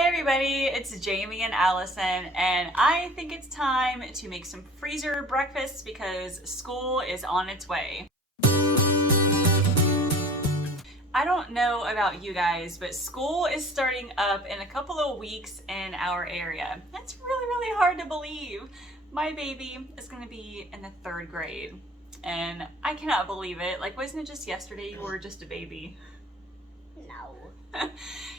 Hey everybody, it's Jamie and Allison, and I think it's time to make some freezer breakfasts because school is on its way. I don't know about you guys, but school is starting up in a couple of weeks in our area. That's really hard to believe. My baby is going to be in the 3rd grade, and I cannot believe it. Like, wasn't it just yesterday you were just a baby? No.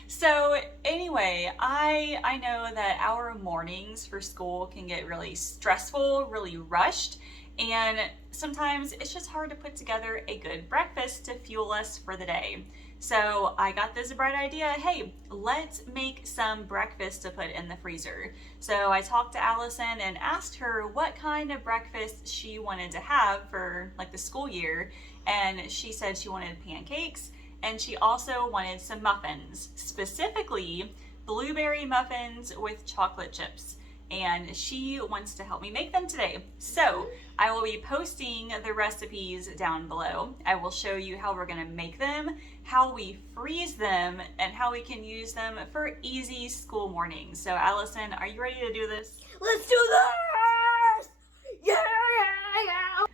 So anyway, I know that our mornings for school can get really stressful, really rushed, and sometimes it's just hard to put together a good breakfast to fuel us for the day. So I got this bright idea, hey, let's make some breakfast to put in the freezer. So I talked to Allison and asked her what kind of breakfast she wanted to have for like the school year, and she said she wanted pancakes, and she also wanted some muffins, specifically blueberry muffins with chocolate chips. And she wants to help me make them today. So I will be posting the recipes down below. I will show you how we're gonna make them, how we freeze them, and how we can use them for easy school mornings. So Allison, are you ready to do this? Let's do this! Yeah!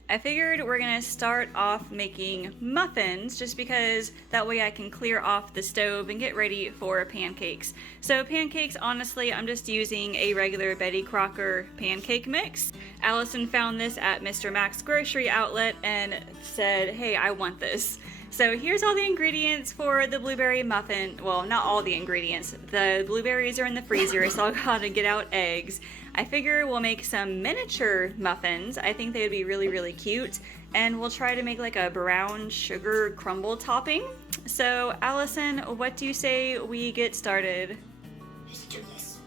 I figured we're gonna start off making muffins just because that way I can clear off the stove and get ready for pancakes. So pancakes, honestly, I'm just using a regular Betty Crocker pancake mix. Allison found this at Mr. Mac's grocery outlet and said, hey, I want this. So here's all the ingredients for the blueberry muffin. Well, not all the ingredients. The blueberries are in the freezer, so I gotta get out eggs. I figure we'll make some miniature muffins. I think they would be really cute. And we'll try to make like a brown sugar crumble topping. So Allison, what do you say we get started? Let's do this.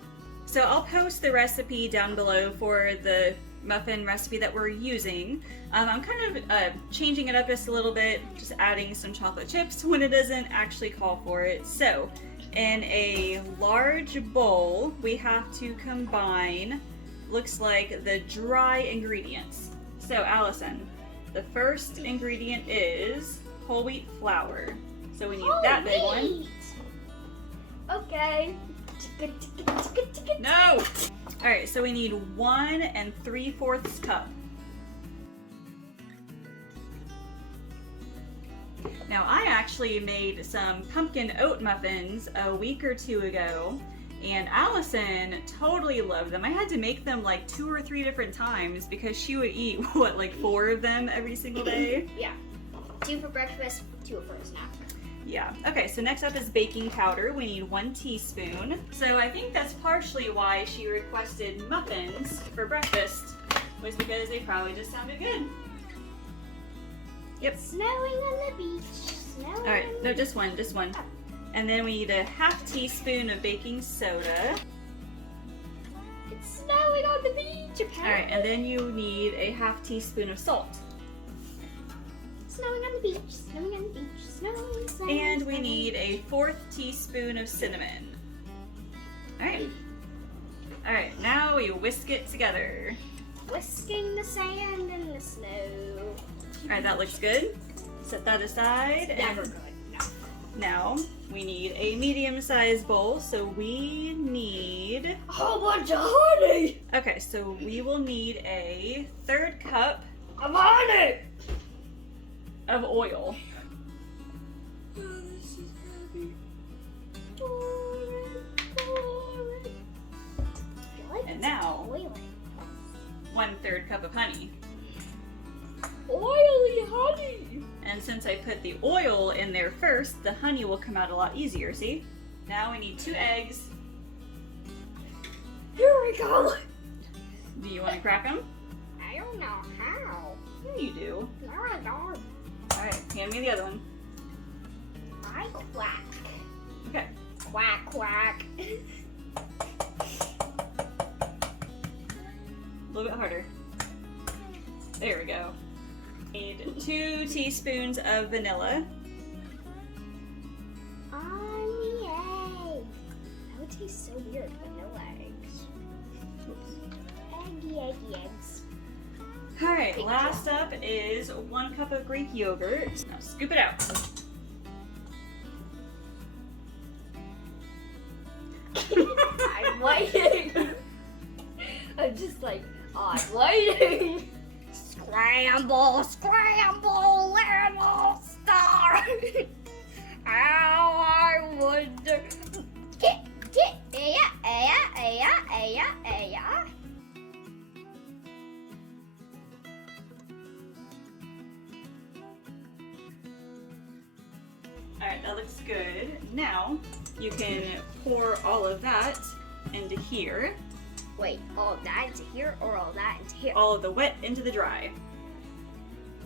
So I'll post the recipe down below for the muffin recipe that we're using. I'm kind of changing it up just a little bit, just adding some chocolate chips when it doesn't actually call for it. So in a large bowl, we have to combine, looks like, the dry ingredients. So Allison, the first ingredient is whole wheat flour. So we need that big one. Okay. No! Alright, so we need 1 3/4 cup. Now I actually made some pumpkin oat muffins a week or 2 ago, and Allison totally loved them. I had to make them like 2 or 3 different times because she would eat, what, like 4 of them every single day? Yeah. 2 for breakfast, 2 for a snack. Yeah. Okay, so next up is baking powder. We need 1 teaspoon. So I think that's partially why she requested muffins for breakfast, was because they probably just sounded good. Yep. Snowing on the beach. Snowing. All right, no, just one. And then we need a 1/2 teaspoon of baking soda. It's snowing on the beach, apparently. All right, and then you need a 1/2 teaspoon of salt. Snowing on the beach, snowing on the beach, snowing. And we need a 1/4 teaspoon of cinnamon. All right. All right, now we whisk it together. Whisking the sand and the snow. All right, that looks good. Set that aside. Never and good. No. now we need a medium-sized bowl, so we need A whole bunch of honey. okay, so we will need a 1/3 cup I'm on it. of oil. Oh, this is heavy. And now Oily 1/3 cup of honey. honey. And since I put the oil in there first, the honey will come out a lot easier, see? Now we need 2 eggs. Here we go. Do you want to crack them? I don't know how. Yeah, you do. No, I don't. Alright, hand me the other one. I quack. Okay. Quack, quack. A little bit harder. There we go. Need 2 teaspoons of vanilla. On the egg. That would taste so weird, vanilla eggs. Eggy eggs. Alright, last up is 1 cup of Greek yogurt. Now scoop it out. I'm waiting. I'm just like, I'm waiting. Scramble, scramble, little star. How I wonder. Get, yeah. Alright, that looks good. Now, you can pour all of that into here. Wait, all of that into here or all that into here? All of the wet into the dry.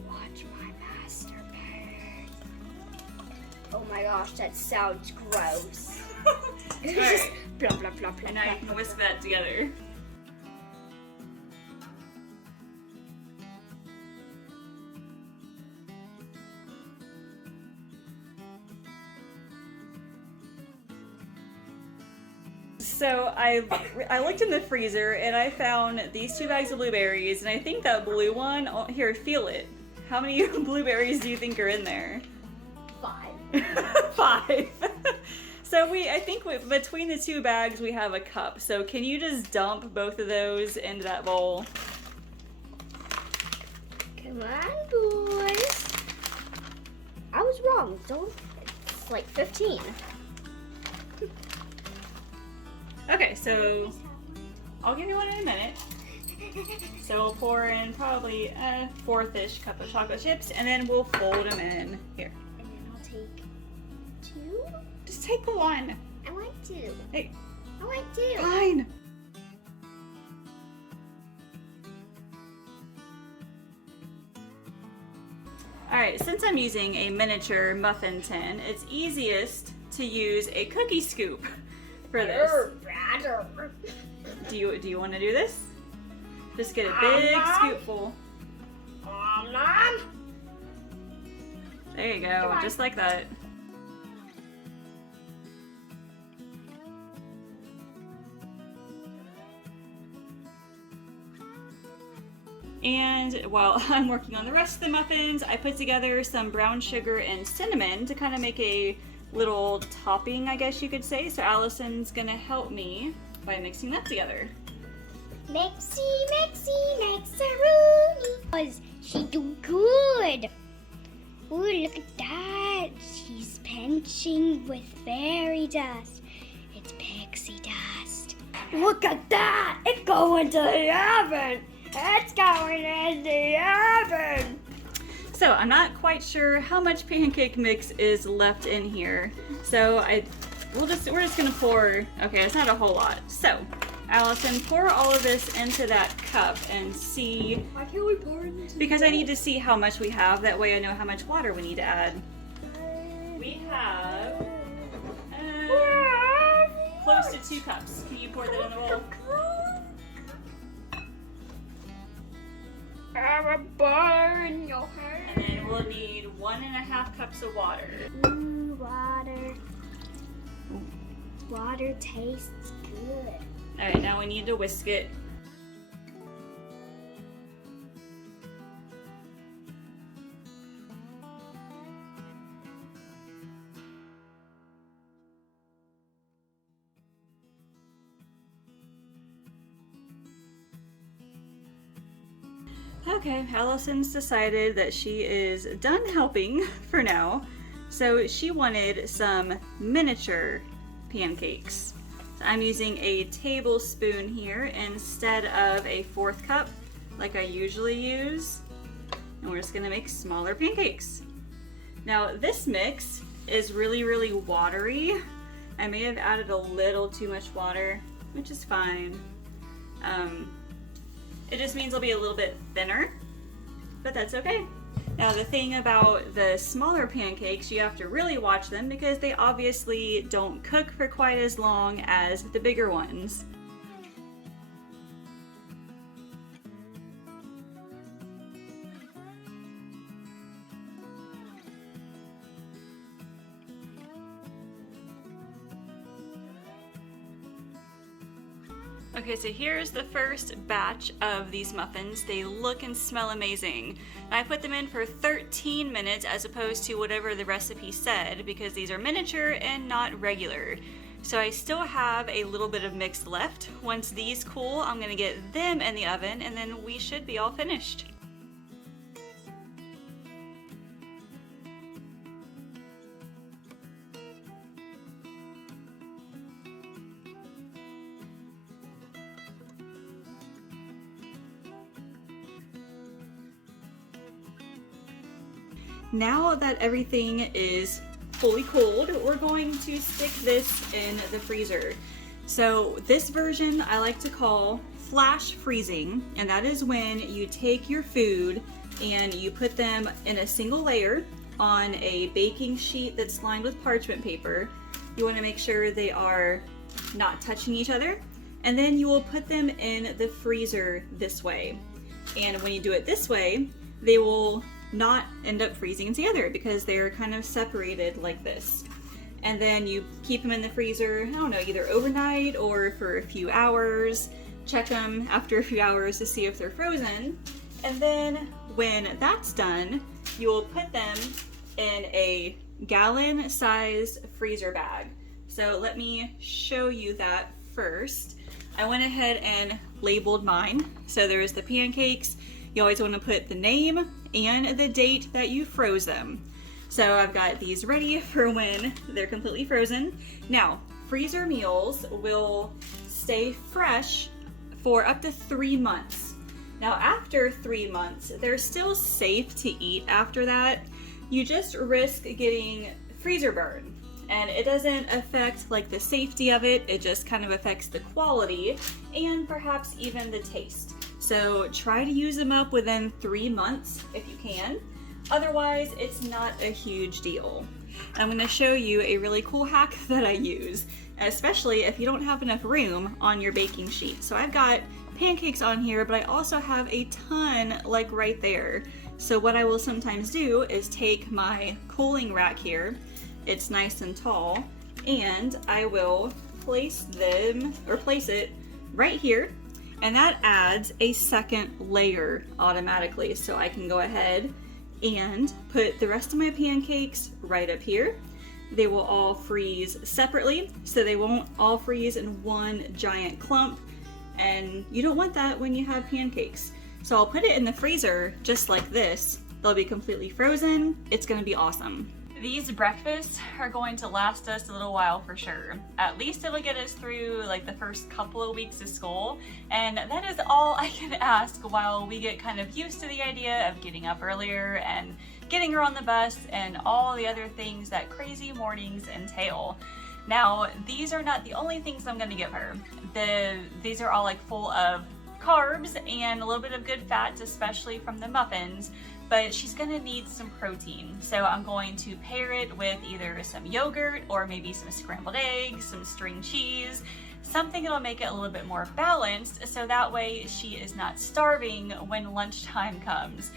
Watch my master bag. Oh my gosh, that sounds gross. It's Alright. just blah, blah, blah, blah, And now you can whisk that together. So I looked in the freezer and I found these 2 bags of blueberries, and I think that blue one, oh, here, feel it. How many blueberries do you think are in there? 5. 5. So I think between the 2 bags we have a cup. So can you just dump both of those into that bowl? Come on, boys. I was wrong. It's like 15. Okay, so I'll give you one in a minute. So we'll pour in probably a 4th-ish cup of chocolate chips, and then we'll fold them in here. And then I'll take 2. Just take one. I want 2. Hey, I want 2. fine. Alright, since I'm using a miniature muffin tin, it's easiest to use a cookie scoop for this. Do you want to do this? Just get a big scoopful. There you go, just like that. And while I'm working on the rest of the muffins, I put together some brown sugar and cinnamon to kind of make a little topping, I guess you could say. So Allison's gonna help me by mixing that together. Mixy-rooney. Was she do good? Ooh, look at that. She's pinching with fairy dust. It's pixie dust. Look at that. It's going to the oven. It's going in the oven. So I'm not quite sure how much pancake mix is left in here. So we're just gonna pour. Okay, it's not a whole lot. So Allison, pour all of this into that cup and see. Why can't we pour it into Because I need to see how much we have. That way I know how much water we need to add. We have close to 2 cups. Can you pour that in the bowl? Burn your hair. And then we'll need 1.5 cups of water. Ooh, water. Water tastes good. Alright, now we need to whisk it. Okay, Allison's decided that she is done helping for now. So she wanted some miniature pancakes. So I'm using a tablespoon here instead of a 4th cup like I usually use. And we're just gonna make smaller pancakes. Now this mix is really watery. I may have added a little too much water, which is fine. It just means it'll be a little bit thinner, but that's okay. Now the thing about the smaller pancakes, you have to really watch them because they obviously don't cook for quite as long as the bigger ones. Okay, so here's the first batch of these muffins. They look and smell amazing. I put them in for 13 minutes as opposed to whatever the recipe said because these are miniature and not regular. So I still have a little bit of mix left. Once these cool, I'm gonna get them in the oven and then we should be all finished. Now that everything is fully cold, we're going to stick this in the freezer. So this version I like to call flash freezing, and that is when you take your food and you put them in a single layer on a baking sheet that's lined with parchment paper. You want to make sure they are not touching each other, and then you will put them in the freezer this way. And when you do it this way, they will not end up freezing together because they're kind of separated like this. And then you keep them in the freezer, I don't know, either overnight or for a few hours. Check them after a few hours to see if they're frozen. And then when that's done, you will put them in a gallon-sized freezer bag. So let me show you that first. I went ahead and labeled mine. So there's the pancakes. You always want to put the name and the date that you froze them. So I've got these ready for when they're completely frozen. Now, freezer meals will stay fresh for up to 3 months. Now, after 3 months, they're still safe to eat after that. You just risk getting freezer burn. And it doesn't affect like the safety of it, it just kind of affects the quality and perhaps even the taste. So try to use them up within 3 months if you can. Otherwise, it's not a huge deal. I'm going to show you a really cool hack that I use, especially if you don't have enough room on your baking sheet. So I've got pancakes on here, but I also have a ton like right there. So what I will sometimes do is take my cooling rack here, it's nice and tall, and I will place it right here. And that adds a second layer automatically. So I can go ahead and put the rest of my pancakes right up here. They will all freeze separately, so they won't all freeze in one giant clump. And you don't want that when you have pancakes. So I'll put it in the freezer just like this. They'll be completely frozen. It's gonna be awesome. These breakfasts are going to last us a little while for sure. At least it'll get us through like the first couple of weeks of school, and that is all I can ask while we get kind of used to the idea of getting up earlier and getting her on the bus and all the other things that crazy mornings entail. Now, these are not the only things I'm gonna give her. These are all like full of carbs and a little bit of good fats, especially from the muffins, but she's gonna need some protein. So I'm going to pair it with either some yogurt or maybe some scrambled eggs, some string cheese, something that'll make it a little bit more balanced so that way she is not starving when lunchtime comes.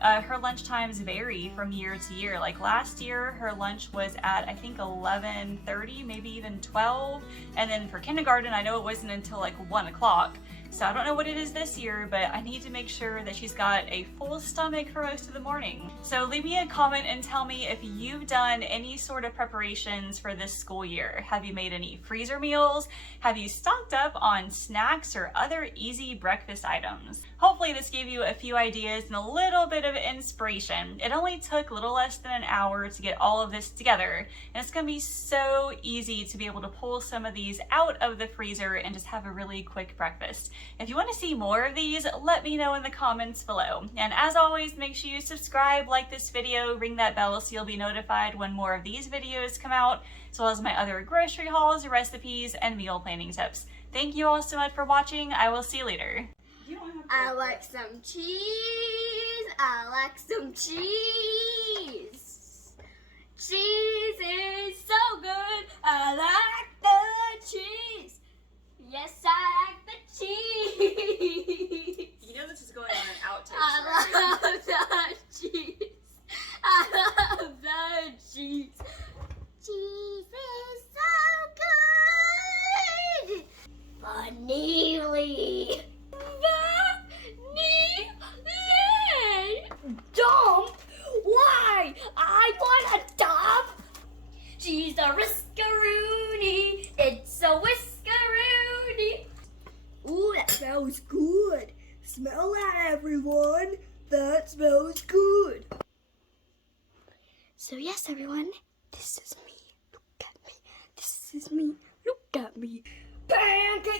Her lunch times vary from year to year. Like last year, her lunch was at I think 11:30, maybe even 12. And then for kindergarten, I know it wasn't until like 1 o'clock. So I don't know what it is this year, but I need to make sure that she's got a full stomach for most of the morning. So leave me a comment and tell me if you've done any sort of preparations for this school year. Have you made any freezer meals? Have you stocked up on snacks or other easy breakfast items? Hopefully this gave you a few ideas and a little bit of inspiration. It only took a little less than an hour to get all of this together, and it's gonna be so easy to be able to pull some of these out of the freezer and just have a really quick breakfast. If you want to see more of these, let me know in the comments below. And as always, make sure you subscribe, like this video, ring that bell so you'll be notified when more of these videos come out, as well as my other grocery hauls, recipes, and meal planning tips. Thank you all so much for watching. I will see you later. I like some cheese. I like some cheese. Cheese is so good. I like the cheese. Yes, I like the cheese. You know this is going on an outtake. I love the cheese. I love the cheese. Cheese is so good. Vanilla. Dump? Why? I want a dump. She's a riskaroonie. It smells good. Smell that, everyone. That smells good. So yes, everyone, this is me. Look at me. This is me. Look at me. Pancakes!